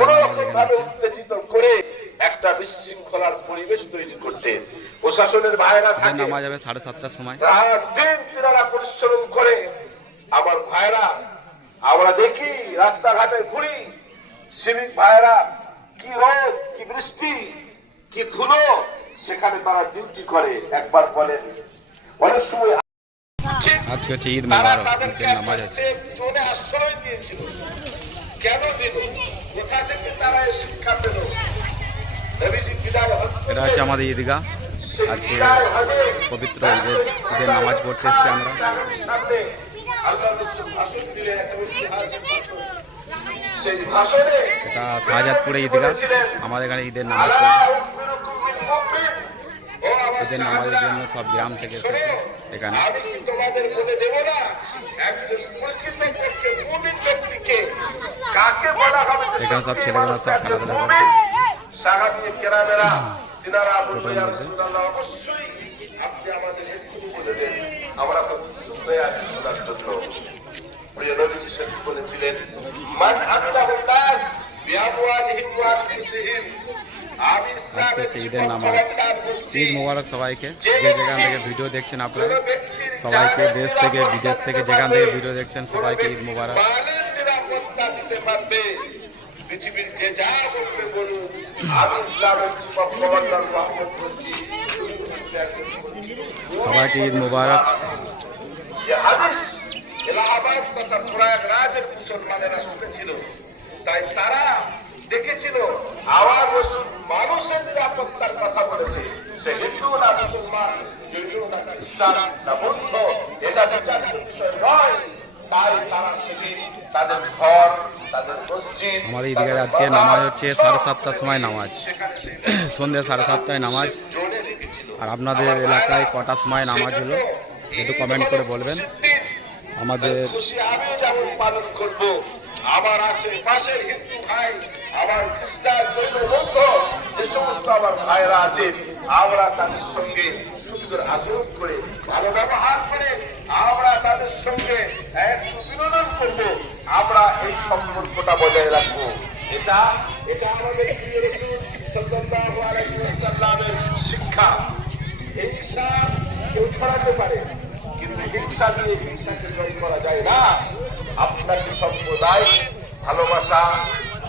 কোন রকম ভাবে উত্তেজিত করে একটা বিশৃঙ্খলার পরিবেশ তৈরি করতে প্রশাসনের ভাইরা থাকে। নামাজ হবে 7:30টার সময়। রাত দিন তিনারা পরিশ্রম করে। আমার ভাইরা আমরা দেখি রাস্তাঘাটে ঘুরি, সিভিক ভাইরা কি রোদ কি বৃষ্টি কি ধুলো সেখানে তারা ডিউটি করে। একবার বলেন অনেক সময় আজকে হচ্ছে ঈদ মোবারক, ঈদের নামাজ আছে। জোনে আশ্রয় দিয়েছিল, কেন দিল? কোথা থেকে তারা শিক্ষা পেল? এটা হচ্ছে আমাদের ঈদগাহ। আজকে পবিত্র ঈদের নামাজ পড়তে এসেছি আমরা। এটা শাহজাদপুরে ঈদগাহ। আমাদের এখানে ঈদের নামাজ ঈদের নামাজের জন্য সব গ্রাম থেকে এসেছে এখানে। এখানে সব ছেলেগুলো সব খেলাধুলা করছে। বলেছিলেন মান আমিলাহুন নাস বিআমওয়ালিহিম ওয়া আনফুসিহিম। ঈদের নামাজ। ঈদ মোবারক সবাইকে। যে যেখান থেকে ভিডিও দেখছেন আপনারা সবাইকে, দেশ থেকে বিদেশ থেকে যেখান থেকে ভিডিও দেখছেন সবাইকে ঈদ মোবারক। পৃথিবীর যে যা বলবে বলুন, আমি ইসলামের জীবন প্রবর্তন গ্রহণ করছি। সবাইকে ঈদ মোবারক। হাদিস এলাহাবাদ তথা প্রয়াগরাজের মুসলমানেরা শুনেছিল, তাই তারা দেখেছিল আমার রসুল মানুষের নিরাপত্তার কথা বলেছে। সে হিন্দু না মুসলমান, জৈন না খ্রিস্টান না বৌদ্ধ, এটা বিচারের বিষয় নয়। তাই তারা সেদিন তাদের ঘর তাদের মসজিদ। আমাদের ঈদগাহে আজকে নামাজ হচ্ছে 7:30টার সময় নামাজ, সন্ধ্যে 7:30টায় নামাজ। আর আপনাদের এলাকায় কটার সময় নামাজ হলো একটু কমেন্ট করে বলবেন। আমাদের খুশি আমি যেমন পালন করবো, আমার আশেপাশের হিন্দু ভাই, আমার খ্রিস্টান জৈন বৌদ্ধ যে সমস্ত আমার ভাইরা আছে, আমরা তাদের সঙ্গে সুন্দর আচরণ করে ভালো ব্যবহার করে আমরা তাদের সঙ্গে একটু বিনোদন করবো। আমরা এই সম্পর্কটা বজায় রাখবো। এটা এটা আমাদের প্রিয় রাসূল সাল্লাল্লাহু আলাইহি ওয়াসাল্লামের শিক্ষা। হিংসা কেউ ছড়াতে পারে, কিন্তু হিংসা দিয়ে হিংসাকে জয় করা যায় না। আপনাকে সম্প্রদায় ভালোবাসা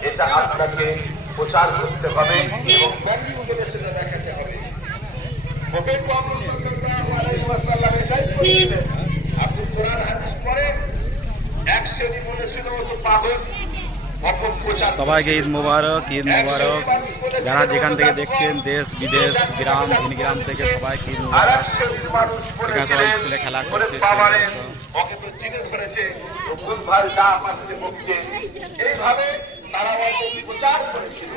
এটা আপনাকে প্রচার করতে হবে এবং সেটা দেখাতে হবে। আপনি কোরআন হাদিস পড়েন, এক শ্রেণী বলেছিল তো পাগল। সবাইকে ঈদ মোবারক, ঈদ মোবারক। যারা যেখান থেকে দেখছেন দেশ বিদেশ গ্রাম ভিনগ্রাম থেকে সবাইকে ঈদ মোবারক। এখানে সবাই স্কুলে খেলা করছে। এইভাবে তারা প্রচার করেছিল।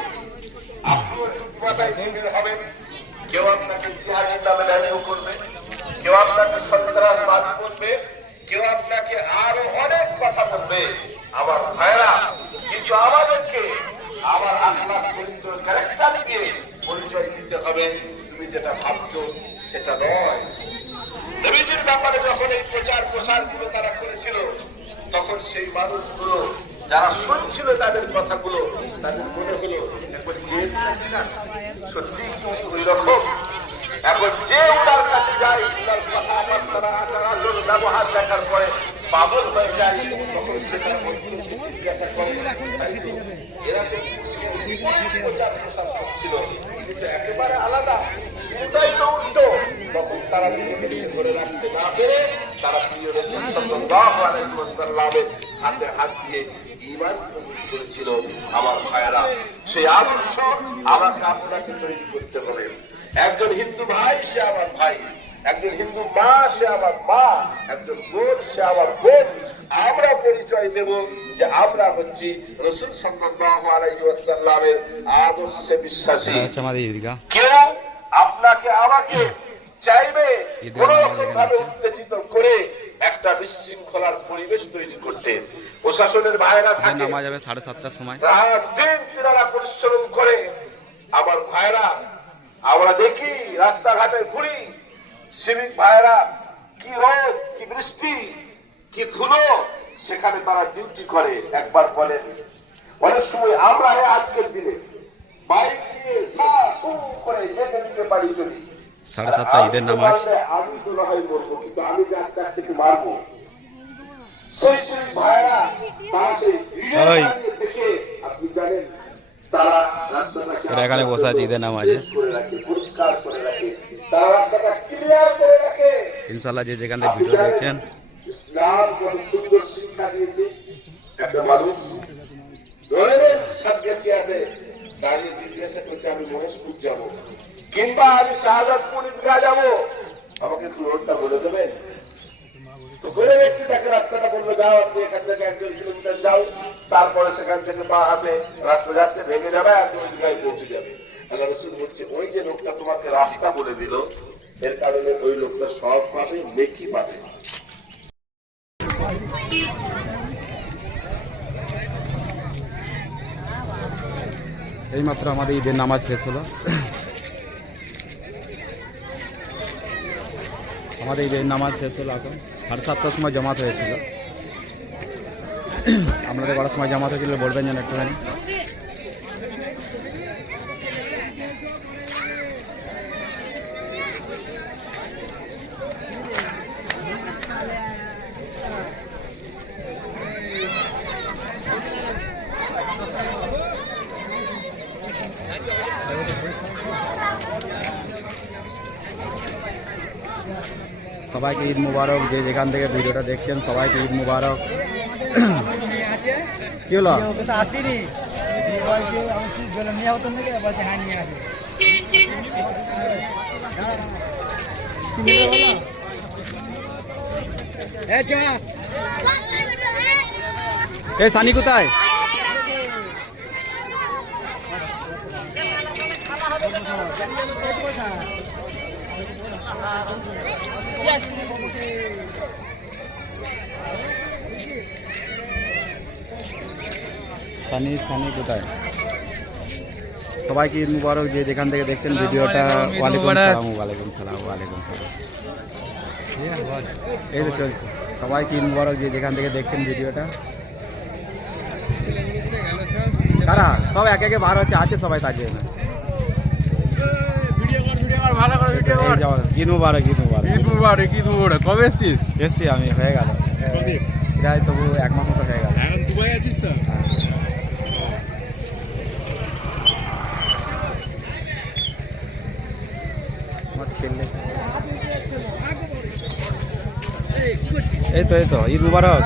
কেউ আপনাকে জিহাদি নামে র্যালিও করবে, কেউ আপনাকে সন্ত্রাসবাদী বলবে, কেউ আপনাকে আরো অনেক কথা বলবে। আমার ভাইরা, কিন্তু আমাদেরকে আমার আখলাক চরিত্র ক্যারেক্টার দিয়ে পরিচয় দিতে হবে। তুমি যেটা ভাবছো সেটা নয়। নবীজির ব্যাপারে যখন এই প্রচার প্রসার গুলো তারা করেছিল, তখন সেই মানুষগুলো যারা শুনছিল তাদের কথাগুলো, তাদের মনে হলো সত্যি ওই রকম। এখন যে ওনার কাছে যায়, ওনার কথাবার্তা আচার আচরণ ব্যবহার দেখার পরে পাগল হয়ে যায়, তখন সেটা জিজ্ঞাসা করে এরা প্রচার প্রসার করছিল, কিন্তু একেবারে আলাদা, এটাই তো উল্টো। তখন তারা নিজেদেরকে ধরে রাখতে না পেরে তারা প্রিয় রাসূল সাল্লাল্লাহু আলাইহি ওয়াসাল্লামের হাতে হাত দিয়ে ঈমান কবুল করেছিল। আমার ভাইরা, সেই আদর্শ আমাকে আপনাকে তৈরি করতে হবে। একজন হিন্দু ভাই সে আমার ভাই, একজন হিন্দু মা সে আমার মা, একজন বোন সে আমার বোন। আমরা পরিচয় দেব যে আমরা হচ্ছি রাসূল সাল্লাল্লাহু আলাইহি ওয়াসাল্লামের আদর্শে বিশ্বাসী। কেউ আপনাকে আমাকে চাইবে কোন রকম ভাবে উত্তেজিত করে একটা বিশৃঙ্খলার পরিবেশ তৈরি করতে। প্রশাসনের ভাইরা থাকে, নামাজ হবে 7:30টার সময়। রাত দিন তিনারা পরিশ্রম করে। আমার ভাইরা আমরা দেখি রাস্তাঘাটে ঘুরি, সিভিক ভাইরা কি রোদ কি বৃষ্টি কি ধুলো সেখানে তারা ডিউটি করে। একবার বলেন অনেক সময় আমরা আজকের দিনে বাইক নিয়ে সা সু করে যেতে দিতে পারি চলি। 7:30 ঈদের নামাজ। আমি তো না হয় মরবো, কিন্তু আমি যে একটা থেকে মারবো সেই সেই ভাইরা তারা সেই থেকে আপনি জানেন তারা রাস্তাটাকে এরা এখানে বসে আছে ঈদের নামাজে। করে রাখে, পরিষ্কার করে রাখে, তারা রাস্তাটা ক্লিয়ার করে রাখে। ইনশাআল্লাহ যে যেখান থেকে ভিডিও দেখছেন ইসলাম কত সুন্দর শিক্ষা দিয়েছে। একটা মানুষ ধরে নেন সাতগাছিয়াতে দাঁড়িয়ে জিজ্ঞাসা করছে আমি মহেশপুর যাবো কিংবা আমি শাহজাদপুর ঈদগাহ যাবো, আমাকে একটু রোডটা বলে দেবেন? তো বলে ব্যক্তি তাকে রাস্তাটা বললো যাও, আপনি এখান থেকে 1-2 কিলোমিটার যাও, তারপরে সেখান থেকে পা হাতে রাস্তা যাচ্ছে ভেঙে যাবে আর ঈদগাহে পৌঁছে যাবে। আল্লাহ রাসূল বলছে ওই যে লোকটা তোমাকে রাস্তা বলে দিল, এর কারণে ওই লোকটা সব পাবে, নেকি পাবে। এইমাত্র আমাদের ঈদের নামাজ শেষ হলো। আমাদের ঈদের নামাজ শেষ হলো এখন 7:30টার সময় জামাত হয়েছিল। আপনাদের কটার সময় জামাত হয়েছিল বলবেন যেন একটুখানি। সবাইকে ঈদ মুবারক, যে যেখান থেকে ভিডিওটা দেখছেন সবাইকে ঈদ মুবারক। কি হলো? আসিনি নিয়ে হতো নাকি বলছে হ্যাঁ নিয়ে আসে। এই সানি কোথায়? সানি সানি কোথায়? সবাইকে ঈদ মুবারক, যে যেখান থেকে দেখছেন ভিডিওটা। ওয়ালাইকুম সালাম, ওয়ালাইকুম সালাম, ওয়ালাইকুম সালাম। এই তো চলছে। সবাইকে ঈদ মুবারক, যে যেখান থেকে দেখছেন ভিডিওটা। কারা সব এক একে বার হচ্ছে, আছে সবাই তাকিয়ে না। ঈদ মুবারক, ঈদ মুবারক, ঈদ মুবারক, ঈদ মুবারক। কবে এসছিস? এসছি আমি, হয়ে গেল প্রায় তবু 1 মাস মতো হয়ে গেল। এখন দুবাই আছিস তো? আমার ছেলে এই তো ঈদ মুবারক।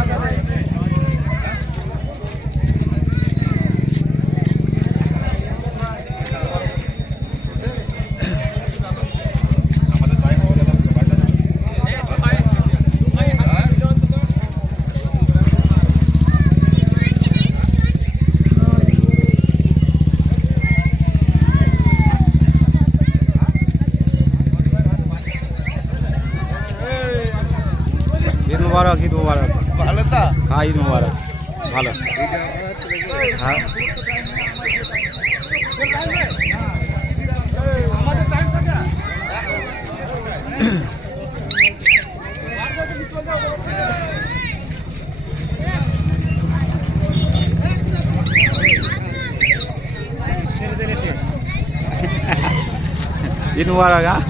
ঈদ মুবারক, ঈদ মুবারক। ভালো তা? হ্যাঁ ঈদ মুবারক, ভালো। হ্যাঁ ঈদ মুবারক। হ্যাঁ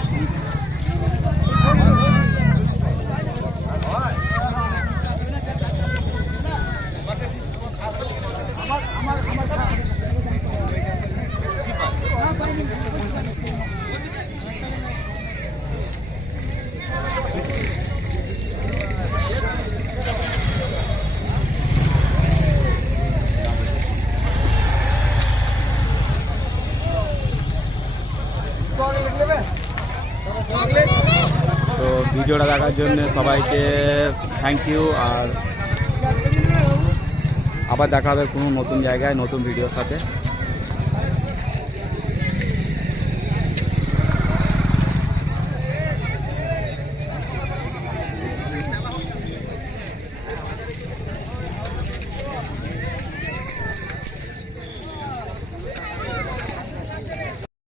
তো ভিডিওটা দেখার জন্য সবাইকে থ্যাংক ইউ। আর আবার দেখা হবে কোনো নতুন জায়গায় নতুন ভিডিওর সাথে।